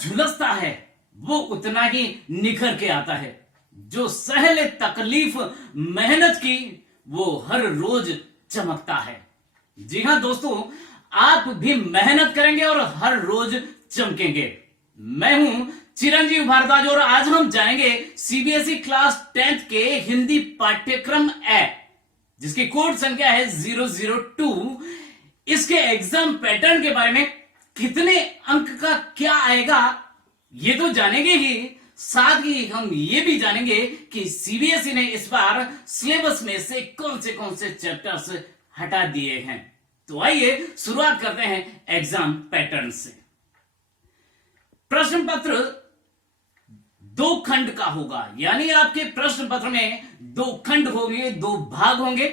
झुलसता है वो उतना ही निखर के आता है। जो सहले तकलीफ मेहनत की वो हर रोज चमकता है। जी हां दोस्तों, आप भी मेहनत करेंगे और हर रोज चमकेंगे। मैं हूं चिरंजीव भारद्वाज और आज हम जाएंगे सीबीएसई क्लास 10th के हिंदी पाठ्यक्रम ए, जिसकी कोड संख्या है 002। इसके एग्जाम पैटर्न के बारे में कितने अंक का क्या आएगा ये तो जानेंगे ही, साथ ही हम ये भी जानेंगे कि सीबीएसई ने इस बार सिलेबस में से कौन से चैप्टर्स हटा दिए हैं। तो आइए शुरुआत करते हैं एग्जाम पैटर्न से। प्रश्न पत्र 2 खंड का होगा, यानी आपके प्रश्न पत्र में 2 खंड होंगे, 2 भाग होंगे।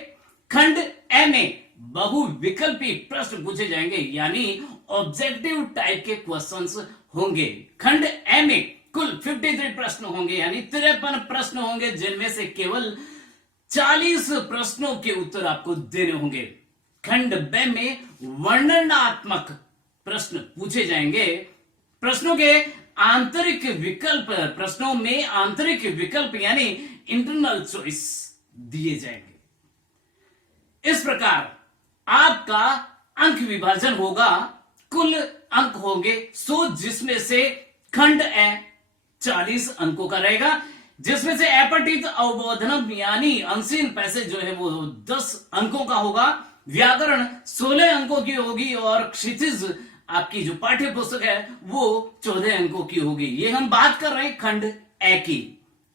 खंड ए में बहुविकल्पी प्रश्न पूछे जाएंगे, यानी ऑब्जेक्टिव टाइप के क्वेश्चंस होंगे। खंड ए में कुल 53 प्रश्न होंगे, यानी 53 प्रश्न होंगे, जिनमें से केवल 40 प्रश्नों के उत्तर आपको देने होंगे। खंड बे में वर्णनात्मक प्रश्न पूछे जाएंगे। प्रश्नों में आंतरिक विकल्प यानी इंटरनल चॉइस दिए जाएंगे। इस प्रकार आपका अंक विभाजन होगा। कुल अंक होंगे 100, जिसमें से खंड ए 40 अंकों का रहेगा, जिसमें से अपठित अवबोधनम यानी अनसीन पैसेज जो है वो 10 अंकों का होगा। व्याकरण 16 अंकों की होगी और क्षितिज आपकी जो पाठ्य पुस्तक है वो 14 अंकों की होगी। ये हम बात कर रहे हैं खंड ए की।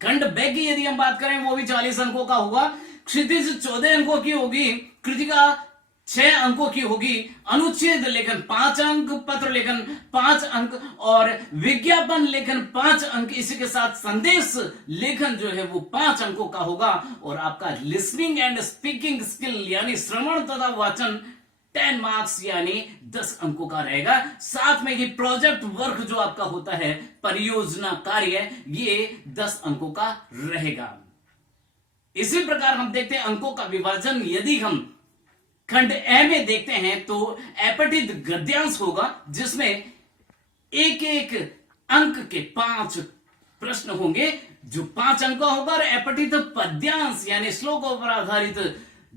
खंड बे की यदि हम बात करें वो भी 40 अंकों का होगा। क्षितिज 14 अंकों की होगी। कृतिका 6 अंकों की होगी। अनुच्छेद लेखन 5 अंक, पत्र लेखन 5 अंक और विज्ञापन लेखन 5 अंक। इसी के साथ संदेश लेखन जो है वो 5 अंकों का होगा। और आपका लिसनिंग एंड स्पीकिंग स्किल यानी श्रवण तथा वाचन 10 मार्क्स यानी 10 अंकों का रहेगा। साथ में ही प्रोजेक्ट वर्क जो आपका होता है, परियोजना कार्य, ये 10 अंकों का रहेगा। इसी प्रकार हम देखते हैं अंकों का विभाजन। यदि हम खंड ए में देखते हैं तो अपठित गद्यांश होगा, जिसमें एक अंक के 5 प्रश्न होंगे जो 5 अंक का होगा। और अपठित पद्यांश यानी श्लोकों पर आधारित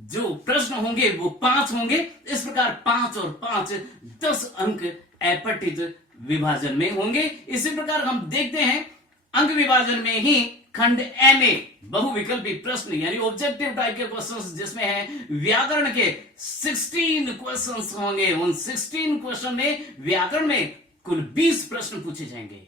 जो प्रश्न होंगे वो 5 होंगे। इस प्रकार 5 और 5 10 अंक अपठित विभाजन में होंगे। इसी प्रकार हम देखते हैं अंक विभाजन में ही खंड ए में बहुविकल्पी प्रश्न यानी ऑब्जेक्टिव टाइप के क्वेश्चंस, जिसमें है व्याकरण के 16 क्वेश्चंस होंगे। उन 16 क्वेश्चन में व्याकरण में कुल 20 प्रश्न पूछे जाएंगे।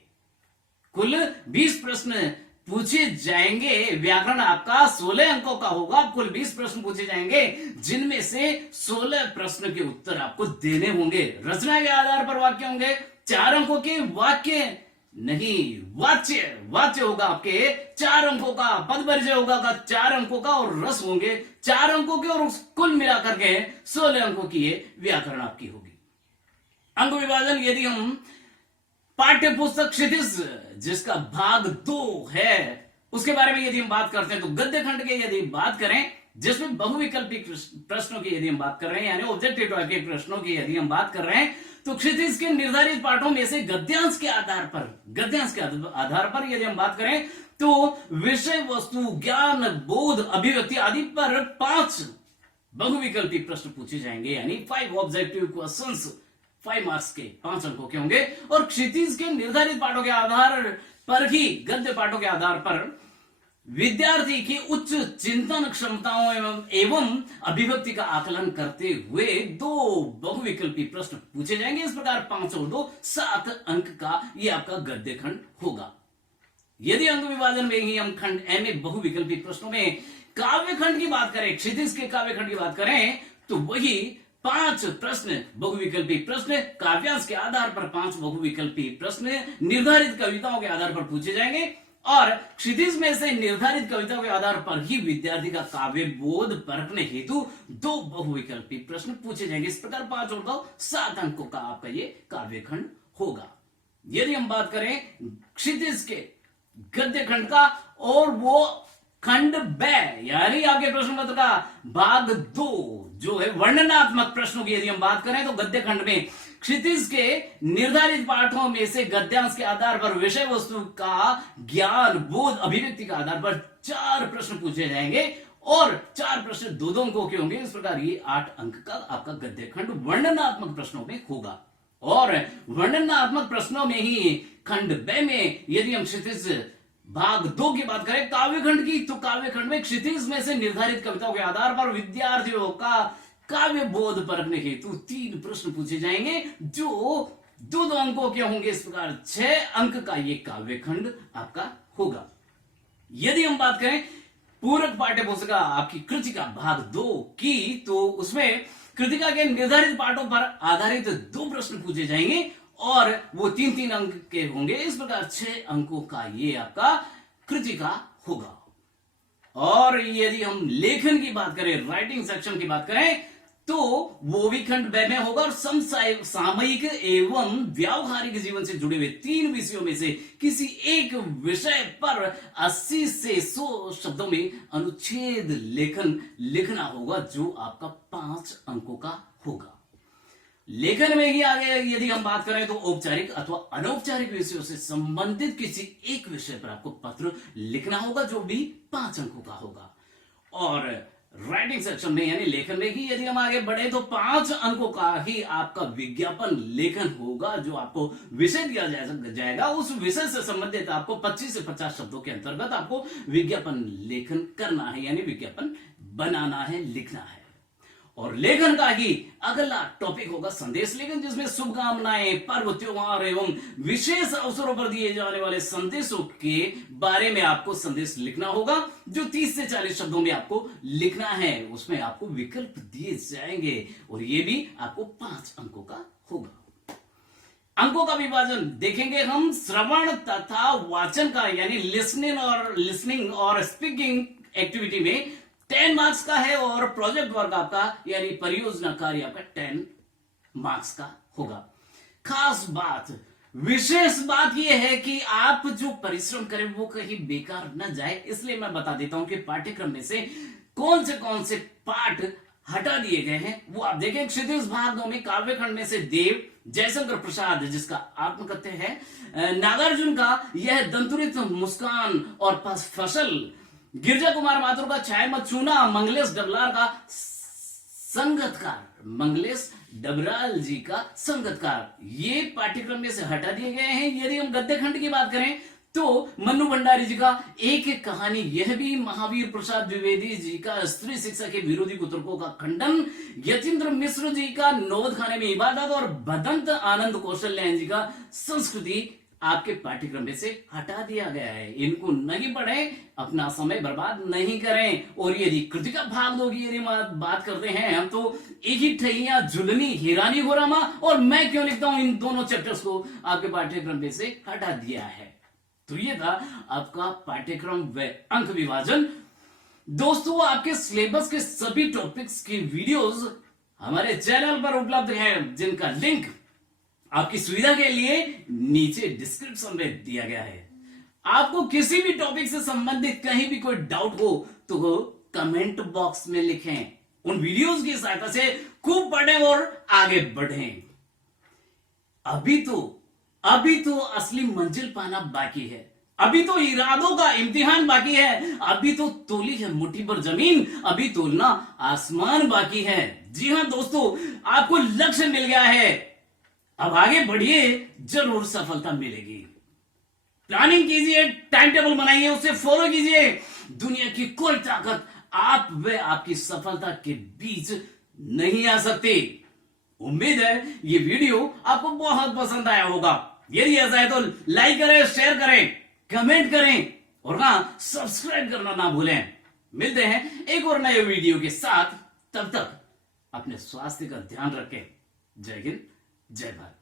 कुल 20 प्रश्न पूछे जाएंगे। व्याकरण आपका 16 अंकों का होगा। कुल 20 प्रश्न पूछे जाएंगे, जिनमें से 16 प्रश्न के उत्तर आपको देने होंगे। रचना के आधार पर वाक्य होंगे 4 अंकों के। वाक्य नहीं, वाच्य होगा आपके 4 अंकों का। पद परिचय होगा 4 अंकों का और रस होंगे 4 अंकों के और कुल मिलाकर के 16 अंकों की ये व्याकरण आपकी होगी। अंक विभाजन यदि हम पाठ्य पुस्तक क्षितिज जिसका भाग 2 है उसके बारे में यदि हम बात करते हैं तो गद्य खंड के यदि बात करें, जिसमें बहुविकल्पी प्रश्नों की यदि हम बात कर रहे हैं, यानी ऑब्जेक्टिव टाइप के प्रश्नों की यदि हम बात कर रहे हैं, तो क्षितिज के निर्धारित पाठों में से गद्यांश के आधार पर यदि हम बात करें तो विषय वस्तु ज्ञान बोध अभिव्यक्ति आदि पर 5 बहुविकल्पी प्रश्न पूछे जाएंगे, यानी 5 ऑब्जेक्टिव क्वेश्चंस 5 मार्क्स के 5 अंकों के होंगे। और क्षितिज के निर्धारित पाठों के आधार पर ही गद्य पाठों के आधार पर विद्यार्थी की उच्च चिंतन क्षमताओं एवं अभिव्यक्ति का आकलन करते हुए 2 बहुविकल्पी प्रश्न पूछे जाएंगे। इस प्रकार 5 और 2 7 अंक का यह आपका गद्य खंड होगा। यदि अंक विभाजन में ही हम खंड ए में बहुविकल्पी प्रश्नों में काव्य खंड की बात करें, क्षितिज के काव्य खंड की बात करें, तो वही 5 प्रश्न बहुविकल्पी प्रश्न काव्यांश के आधार पर 5 बहुविकल्पी प्रश्न निर्धारित कविताओं के आधार पर पूछे जाएंगे। और क्षितिज में से निर्धारित कविताओं के आधार पर ही विद्यार्थी का काव्य बोध परखने हेतु 2 बहुविकल्पी प्रश्न पूछे जाएंगे। इस प्रकार 5 और 2 7 अंकों का आपका ये काव्य खंड होगा। यदि हम बात करें क्षितिज के गद्य खंड का, और वो खंड बे यानी आपके प्रश्न पत्र का भाग 2 जो है वर्णनात्मक प्रश्नों की यदि हम बात करें, तो गद्य खंड में क्षितिज के निर्धारित पाठों में से गद्यांश के आधार पर विषय वस्तु का ज्ञान, बोध, अभिव्यक्ति के आधार पर 4 प्रश्न पूछे जाएंगे और 4 प्रश्न 2 अंकों के होंगे। इस प्रकार ये 8 अंक का आपका गद्य खंड वर्णनात्मक प्रश्नों में होगा। और वर्णनात्मक प्रश्नों में ही खंड ब में यदि हम क्षितिज भाग 2 की बात करें काव्य खंड की, तो काव्य खंड में क्षितिज में से निर्धारित कविताओं के आधार पर विद्यार्थियों का काव्य बोध परखने हेतु 3 प्रश्न पूछे जाएंगे जो 2 अंकों के होंगे। इस प्रकार 6 अंक का ये काव्य खंड आपका होगा। यदि हम बात करें पूरक पाठ्य पुस्तिका आपकी कृतिका भाग 2 की, तो उसमें कृतिका के निर्धारित पाठों पर आधारित 2 प्रश्न पूछे जाएंगे और वो 3-3 अंक के होंगे। इस प्रकार 6 अंकों का ये आपका कृतिका होगा। और यदि हम लेखन की बात करें, राइटिंग सेक्शन की बात करें, तो वो भी खंड ब में होगा और सामयिक एवं व्यावहारिक जीवन से जुड़े हुए 3 विषयों में से किसी एक विषय पर 80 से 100 शब्दों में अनुच्छेद लेखन लिखना होगा जो आपका 5 अंकों का होगा। लेखन में ही आगे यदि हम बात करें तो औपचारिक अथवा अनौपचारिक विषयों से संबंधित किसी एक विषय पर आपको पत्र लिखना होगा जो भी 5 अंकों का होगा। और राइटिंग सेक्शन में यानी लेखन में ही यदि हम आगे बढ़े तो 5 अंकों का ही आपका विज्ञापन लेखन होगा जो आपको विषय दिया जाएगा। उस विषय से संबंधित आपको 25 से 50 शब्दों के अंतर्गत आपको विज्ञापन लेखन करना है, यानी विज्ञापन बनाना है, लिखना है। और लेखन का ही अगला टॉपिक होगा संदेश लेखन, जिसमें शुभकामनाएं, पर्व, त्योहार एवं विशेष अवसरों पर दिए जाने वाले संदेशों के बारे में आपको संदेश लिखना होगा जो 30 से 40 शब्दों में आपको लिखना है। उसमें आपको विकल्प दिए जाएंगे और ये भी आपको 5 अंकों का होगा। अंकों का विभाजन देखेंगे हम श्रवण तथा वाचन का, यानी लिसनिंग और स्पीकिंग एक्टिविटी में 10 मार्क्स का है और प्रोजेक्ट वर्क आपका यानी परियोजना कार्य आपका 10 मार्क्स का होगा। खास बात, विशेष बात यह है कि आप जो परिश्रम करें वो कहीं बेकार न जाए, इसलिए मैं बता देता हूं कि पाठ्यक्रम में से कौन से पाठ हटा दिए गए हैं वो आप देखें। क्षितिज भाग 2 में काव्य खंड में से देव जयशंकर प्रसाद जिसका आत्मकथ्य है, नागार्जुन का यह दंतुरित मुस्कान और फसल, गिरजा कुमार माथुर का छाया मत छूना, मंगलेश डबलार का संगतकार, मंगलेश डबराल जी का संगतकार, ये पाठ्यक्रम में से हटा दिए गए हैं। यदि हम गद्य खंड की बात करें तो मन्नू भंडारी जी का एक एक कहानी, यह भी महावीर प्रसाद द्विवेदी जी का स्त्री शिक्षा के विरोधी कुतर्कों का खंडन, यतीन्द्र मिश्र जी का नौबत खाने में इबादत और भदंत आनंद कौशल्यायन जी का संस्कृति आपके पाठ्यक्रम में से हटा दिया गया है। इनको नहीं पढ़ें, अपना समय बर्बाद नहीं करें। और यदि कृतिका भाग 2 की यदि बात करते हैं हम, तो एक ही ठैया झुलनी हिरानी गोरामा और मैं क्यों लिखता हूं, इन दोनों चैप्टर्स को आपके पाठ्यक्रम में से हटा दिया है। तो ये था आपका पाठ्यक्रम व अंक विभाजन। दोस्तों, आपके सिलेबस के सभी टॉपिक्स की वीडियोस हमारे चैनल पर उपलब्ध हैं, जिनका लिंक आपकी सुविधा के लिए नीचे डिस्क्रिप्शन में दिया गया है। आपको किसी भी टॉपिक से संबंधित कहीं भी कोई डाउट हो तो कमेंट बॉक्स में लिखें। उन वीडियोस की सहायता से खूब पढ़ें और आगे बढ़ें। अभी तो असली मंजिल पाना बाकी है, अभी तो इरादों का इम्तिहान बाकी है, अभी तो तोली है मुट्ठी पर जमीन, अभी तोलना आसमान बाकी है। जी हां दोस्तों, आपको लक्ष्य मिल गया है, अब आगे बढ़िए, जरूर सफलता मिलेगी। प्लानिंग कीजिए, टाइम टेबल बनाइए, उसे फॉलो कीजिए। दुनिया की कोई ताकत आप व आपकी सफलता के बीच नहीं आ सकती। उम्मीद है ये वीडियो आपको बहुत पसंद आया होगा। यदि ऐसा है तो लाइक करें, शेयर करें, कमेंट करें और हाँ, सब्सक्राइब करना ना भूलें। मिलते हैं एक और नए वीडियो के साथ, तब तक अपने स्वास्थ्य का ध्यान रखें। जय हिंद, जय भारत।